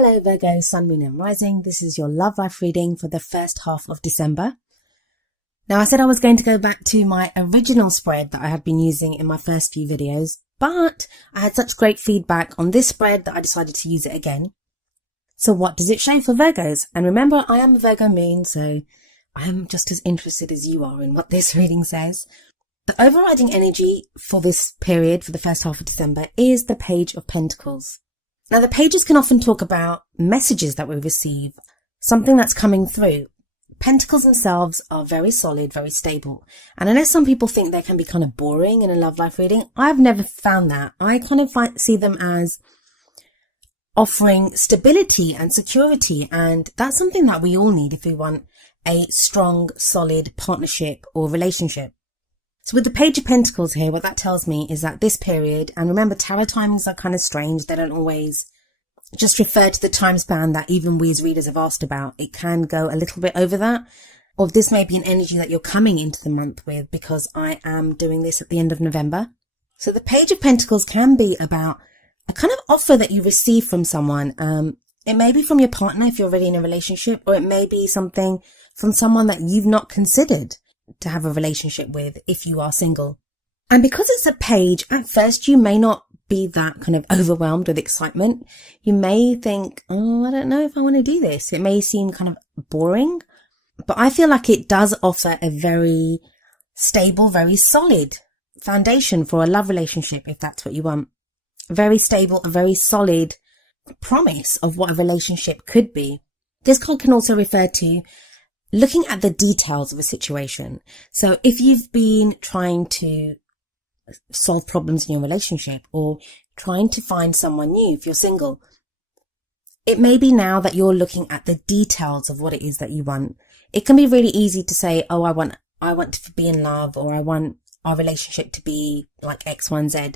Hello Virgo, Sun, Moon and Rising. This is your love life reading for the first half of December. Now I said I was going to go back to my original spread that I had been using in my first few videos, but I had such great feedback on this spread that I decided to use it again. So what does it show for Virgos? And remember, I am a Virgo moon, so I am just as interested as you are in what this reading says. The overriding energy for this period, for the first half of December, is the Page of Pentacles. Now, the pages can often talk about messages that we receive, something that's coming through. Pentacles themselves are very solid, very stable. And unless some people think they can be kind of boring in a love life reading, I've never found that. I kind of see them as offering stability and security. And that's something that we all need if we want a strong, solid partnership or relationship. So with the Page of Pentacles here, what that tells me is that this period, and remember tarot timings are kind of strange, they don't always just refer to the time span that even we as readers have asked about. It can go a little bit over that, or this may be an energy that you're coming into the month with, because I am doing this at the end of November. So the Page of Pentacles can be about a kind of offer that you receive from someone. It may be from your partner if you're already in a relationship, or it may be something from someone that you've not considered to have a relationship with if you are single. And because it's a page, at first you may not be that kind of overwhelmed with excitement. You may think, oh, I don't know if I want to do this. It may seem kind of boring, but I feel like it does offer a very stable, very solid foundation for a love relationship if that's what you want. Very stable, a very solid promise of what a relationship could be. This card can also refer to looking at the details of a situation. So if you've been trying to solve problems in your relationship or trying to find someone new if you're single, it may be now that you're looking at the details of what it is that you want. It can be really easy to say, oh, I want to be in love, or I want our relationship to be like X, Y, and Z.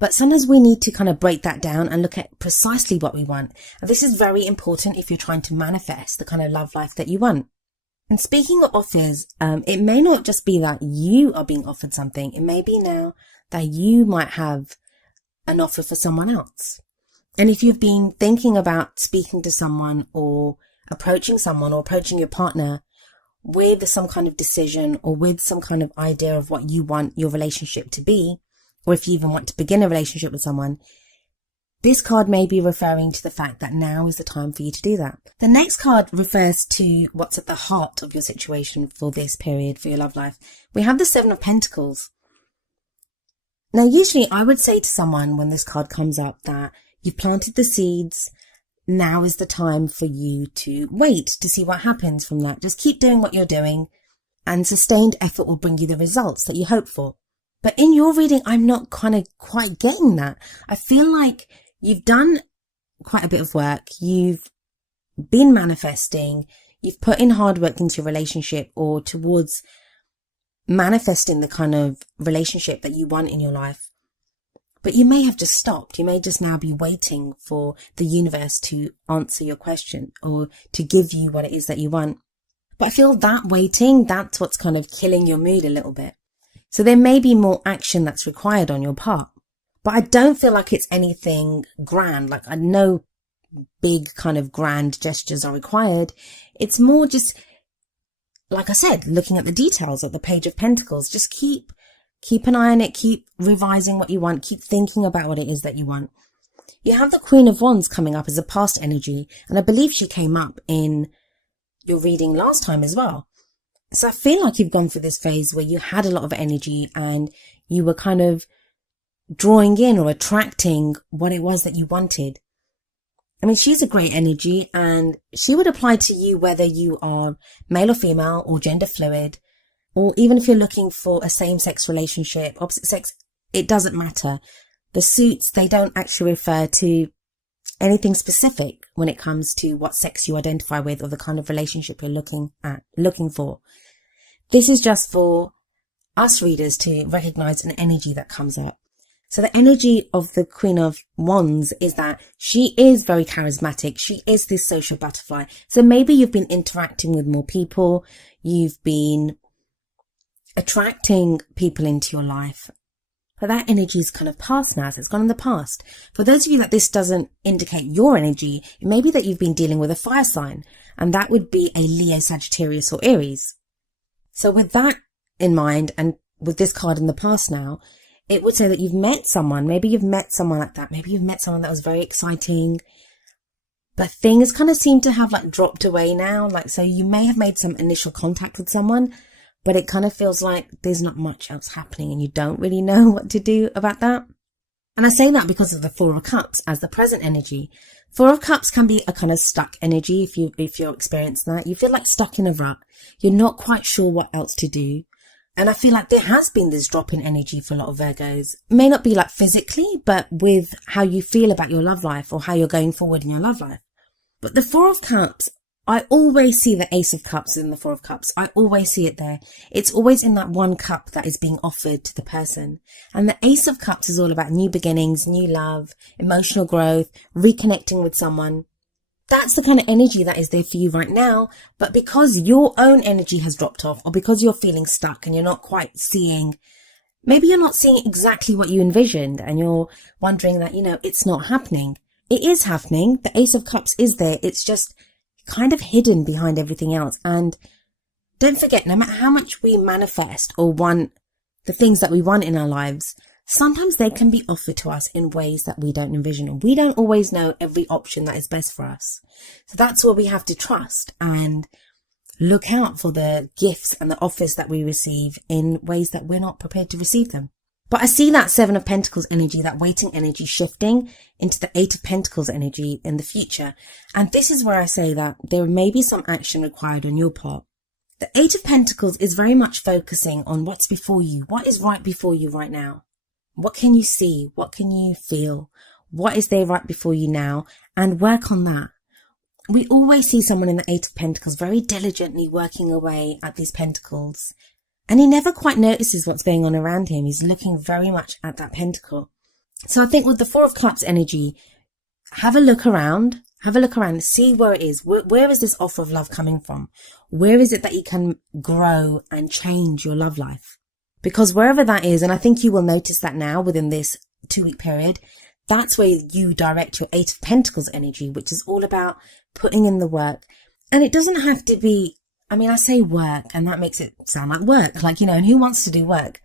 But sometimes we need to kind of break that down and look at precisely what we want. And this is very important if you're trying to manifest the kind of love life that you want. And speaking of offers, it may not just be that you are being offered something. It may be now that you might have an offer for someone else. And if you've been thinking about speaking to someone or approaching your partner with some kind of decision or with some kind of idea of what you want your relationship to be, or if you even want to begin a relationship with someone, this card may be referring to the fact that now is the time for you to do that. The next card refers to what's at the heart of your situation for this period, for your love life. We have the Seven of Pentacles. Now, usually I would say to someone when this card comes up that you've planted the seeds. Now is the time for you to wait to see what happens from that. Just keep doing what you're doing, and sustained effort will bring you the results that you hope for. But in your reading, I'm not quite getting that. I feel like you've done quite a bit of work. You've been manifesting. You've put in hard work into your relationship or towards manifesting the kind of relationship that you want in your life. But you may have just stopped. You may just now be waiting for the universe to answer your question or to give you what it is that you want. But I feel that waiting, that's what's kind of killing your mood a little bit. So there may be more action that's required on your part, but I don't feel like it's anything grand. Like I know big kind of grand gestures are required. It's more just, like I said, looking at the details of the Page of Pentacles. Just keep an eye on it. Keep revising what you want. Keep thinking about what it is that you want. You have the Queen of Wands coming up as a past energy, and I believe she came up in your reading last time as well. So I feel like you've gone through this phase where you had a lot of energy and you were kind of drawing in or attracting what it was that you wanted. I mean, she's a great energy and she would apply to you whether you are male or female or gender fluid, or even if you're looking for a same-sex relationship, opposite sex, it doesn't matter. The suits, they don't actually refer to anything specific when it comes to what sex you identify with or the kind of relationship you're looking for. This is just for us readers to recognize an energy that comes up. So the energy of the Queen of Wands is that she is very charismatic. She is this social butterfly. So maybe you've been interacting with more people. You've been attracting people into your life. But that energy is kind of past now, so it's gone in the past. For those of you that this doesn't indicate your energy, it may be that you've been dealing with a fire sign, and that would be a Leo, Sagittarius or Aries. So with that in mind, and with this card in the past now, it would say that you've met someone. Maybe you've met someone like that. Maybe you've met someone that was very exciting, but things kind of seem to have like dropped away now. Like, so you may have made some initial contact with someone, but it kind of feels like there's not much else happening and you don't really know what to do about that. And I say that because of the Four of Cups as the present energy. Four of Cups can be a kind of stuck energy if you're experiencing that. You feel like stuck in a rut. You're not quite sure what else to do. And I feel like there has been this drop in energy for a lot of Virgos. It may not be like physically, but with how you feel about your love life or how you're going forward in your love life. But the Four of Cups, I always see the Ace of Cups in the Four of Cups. I always see it there. It's always in that one cup that is being offered to the person. And the Ace of Cups is all about new beginnings, new love, emotional growth, reconnecting with someone. That's the kind of energy that is there for you right now. But because your own energy has dropped off, or because you're feeling stuck and you're not quite seeing, maybe you're not seeing exactly what you envisioned and you're wondering that, it's not happening. It is happening. The Ace of Cups is there. It's just kind of hidden behind everything else. And don't forget, no matter how much we manifest or want the things that we want in our lives, sometimes they can be offered to us in ways that we don't envision. And we don't always know every option that is best for us. So that's where we have to trust and look out for the gifts and the offers that we receive in ways that we're not prepared to receive them. But I see that Seven of Pentacles energy, that waiting energy, shifting into the Eight of Pentacles energy in the future. And this is where I say that there may be some action required on your part. The Eight of Pentacles is very much focusing on what's before you. What is right before you right now? What can you see? What can you feel? What is there right before you now? And work on that. We always see someone in the Eight of Pentacles very diligently working away at these pentacles. And he never quite notices what's going on around him. He's looking very much at that pentacle. So I think with the Four of Cups energy, have a look around, see where it is. Where is this offer of love coming from? Where is it that you can grow and change your love life? Because wherever that is, and I think you will notice that now within this 2-week period, that's where you direct your Eight of Pentacles energy, which is all about putting in the work. And it doesn't have to be, I say work, and that makes it sound like work. Like, and who wants to do work?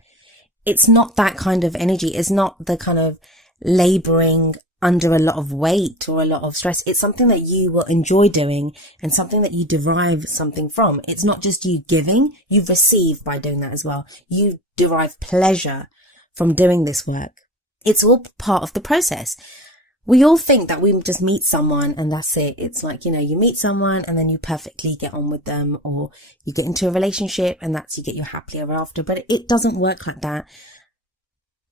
It's not that kind of energy. It's not the kind of laboring under a lot of weight or a lot of stress. It's something that you will enjoy doing and something that you derive something from. It's not just you giving, you receive by doing that as well. You derive pleasure from doing this work. It's all part of the process. We all think that we just meet someone and that's it. It's like, you meet someone and then you perfectly get on with them, or you get into a relationship and that's you get your happily ever after. But it doesn't work like that.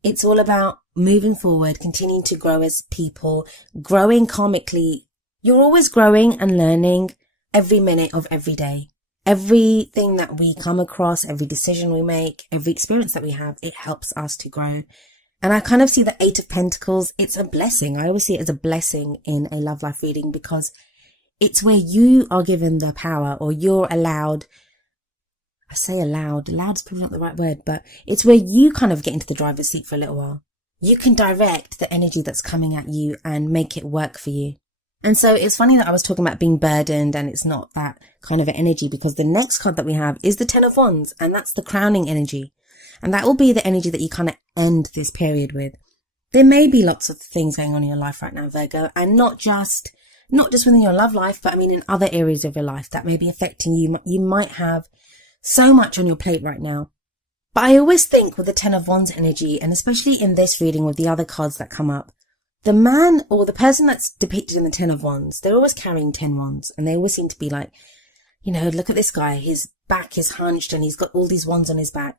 It's all about moving forward, continuing to grow as people, growing karmically. You're always growing and learning every minute of every day. Everything that we come across, every decision we make, every experience that we have, it helps us to grow. And I kind of see the Eight of Pentacles. It's a blessing. I always see it as a blessing in a love life reading because it's where you are given the power, or you're allowed. I say allowed is probably not the right word, but it's where you kind of get into the driver's seat for a little while. You can direct the energy that's coming at you and make it work for you. And so it's funny that I was talking about being burdened and it's not that kind of an energy, because the next card that we have is the Ten of Wands, and that's the crowning energy. And that will be the energy that you kind of end this period with. There may be lots of things going on in your life right now, Virgo, and not just within your love life, but in other areas of your life that may be affecting you. You might have so much on your plate right now. But I always think with the Ten of Wands energy, and especially in this reading with the other cards that come up, the man or the person that's depicted in the Ten of Wands, they're always carrying 10 wands, and they always seem to be like, look at this guy, his back is hunched and he's got all these wands on his back.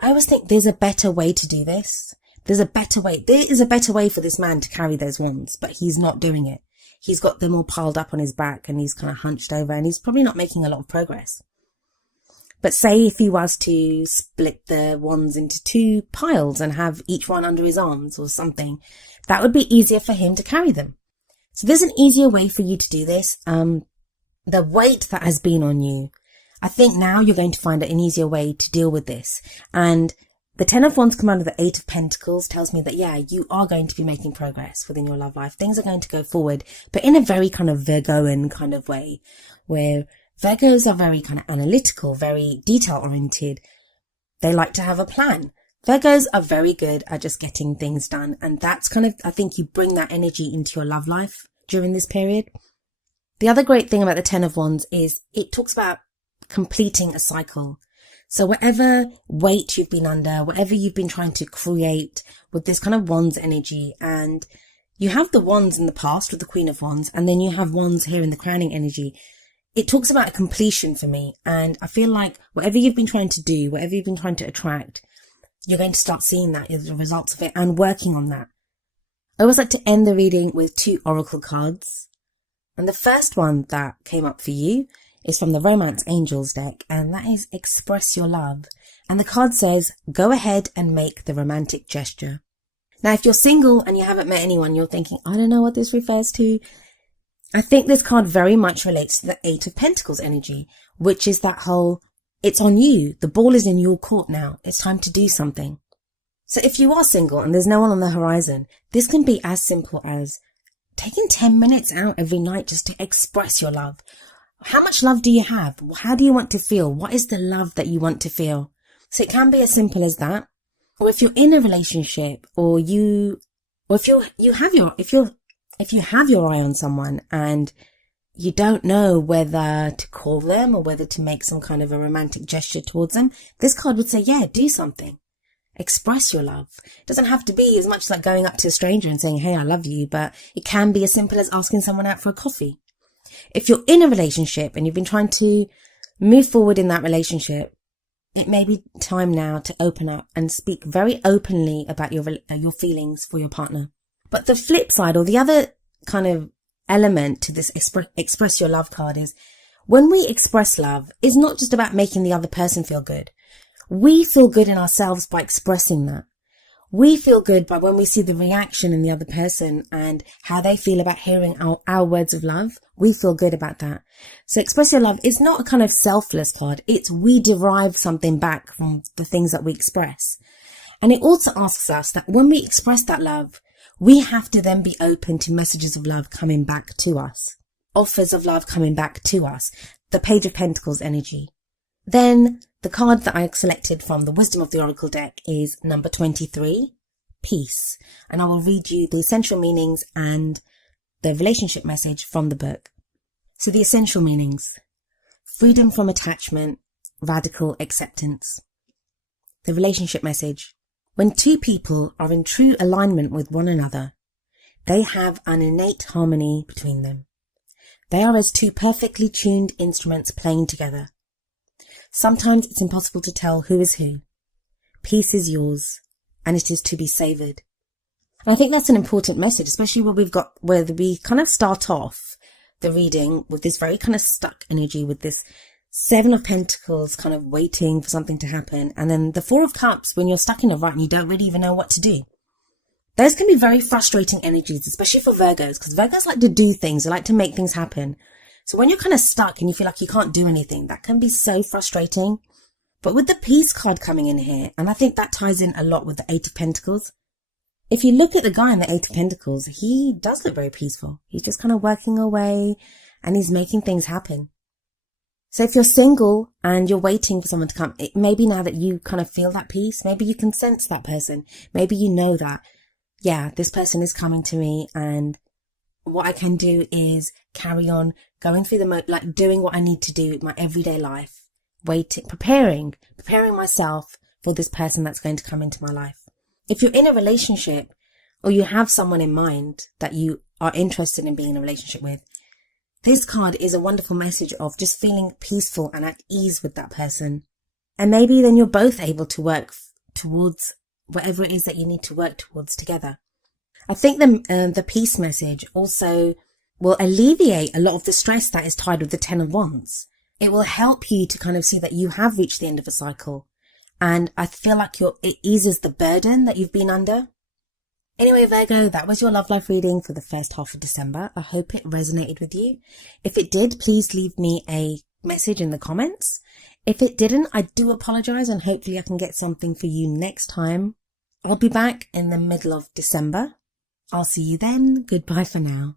I always think there's a better way to do this. There is a better way for this man to carry those wands, but he's not doing it. He's got them all piled up on his back and he's kind of hunched over and he's probably not making a lot of progress. But say if he was to split the wands into 2 piles and have each one under his arms or something, that would be easier for him to carry them. So there's an easier way for you to do this. The weight that has been on you, I think now you're going to find an easier way to deal with this. And The Ten of Wands come out of the Eight of Pentacles tells me that, yeah, you are going to be making progress within your love life. Things are going to go forward, but in a very kind of Virgoan kind of way, where Virgos are very kind of analytical, very detail oriented. They like to have a plan. Virgos are very good at just getting things done. And that's kind of, I think you bring that energy into your love life during this period. The other great thing about the Ten of Wands is it talks about completing a cycle. So whatever weight you've been under, whatever you've been trying to create with this kind of Wands energy, and you have the Wands in the past with the Queen of Wands, and then you have Wands here in the crowning energy. It talks about a completion for me. And I feel like whatever you've been trying to do, whatever you've been trying to attract, you're going to start seeing that as the results of it and working on that. I always like to end the reading with 2 oracle cards. And the first one that came up for you is from the Romance Angels deck, and that is Express Your Love. And the card says, go ahead and make the romantic gesture. Now, if you're single and you haven't met anyone, you're thinking, I don't know what this refers to. I think this card very much relates to the Eight of Pentacles energy, which is that whole, it's on you. The ball is in your court now. It's time to do something. So if you are single and there's no one on the horizon, this can be as simple as taking 10 minutes out every night just to express your love. How much love do you have? How do you want to feel? What is the love that you want to feel? So it can be as simple as that. Or if you're in a relationship, or if you have your eye on someone and you don't know whether to call them or whether to make some kind of a romantic gesture towards them, this card would say, yeah, do something. Express your love. It doesn't have to be as much like going up to a stranger and saying, hey, I love you, but it can be as simple as asking someone out for a coffee. If you're in a relationship and you've been trying to move forward in that relationship, it may be time now to open up and speak very openly about your feelings for your partner. But the flip side, or the other kind of element to this express your love card, is when we express love, it's not just about making the other person feel good. We feel good in ourselves by expressing that. We feel good by when we see the reaction in the other person and how they feel about hearing our words of love. We feel good about that. So express your love is not a kind of selfless card. It's we derive something back from the things that we express. And it also asks us that when we express that love, we have to then be open to messages of love coming back to us. Offers of love coming back to us. The Page of Pentacles energy. Then the card that I selected from the Wisdom of the Oracle deck is number 23, Peace. And I will read you the essential meanings and the relationship message from the book. So the essential meanings: freedom from attachment, radical acceptance. The relationship message: when two people are in true alignment with one another, they have an innate harmony between them. They are as two perfectly tuned instruments playing together. Sometimes it's impossible to tell who is who. Peace is yours, and it is to be savoured. And I think that's an important message, especially where we kind of start off the reading with this very kind of stuck energy, with this Seven of Pentacles kind of waiting for something to happen. And then the Four of Cups, when you're stuck in a rut and you don't really even know what to do. Those can be very frustrating energies, especially for Virgos, because Virgos like to do things. They like to make things happen. So when you're kind of stuck and you feel like you can't do anything, that can be so frustrating. But with the Peace card coming in here, and I think that ties in a lot with the Eight of Pentacles. If you look at the guy in the Eight of Pentacles, he does look very peaceful. He's just kind of working away and he's making things happen. So if you're single and you're waiting for someone to come, it may be now that you kind of feel that peace. Maybe you can sense that person. Maybe you know that, yeah, this person is coming to me, and what I can do is carry on going through doing what I need to do in my everyday life, preparing myself for this person that's going to come into my life. If you're in a relationship or you have someone in mind that you are interested in being in a relationship with, this card is a wonderful message of just feeling peaceful and at ease with that person. And maybe then you're both able to work towards whatever it is that you need to work towards together. I think the peace message also will alleviate a lot of the stress that is tied with the Ten of Wands. It will help you to kind of see that you have reached the end of a cycle. And I feel like it eases the burden that you've been under. Anyway, Virgo, that was your love life reading for the first half of December. I hope it resonated with you. If it did, please leave me a message in the comments. If it didn't, I do apologise, and hopefully I can get something for you next time. I'll be back in the middle of December. I'll see you then. Goodbye for now.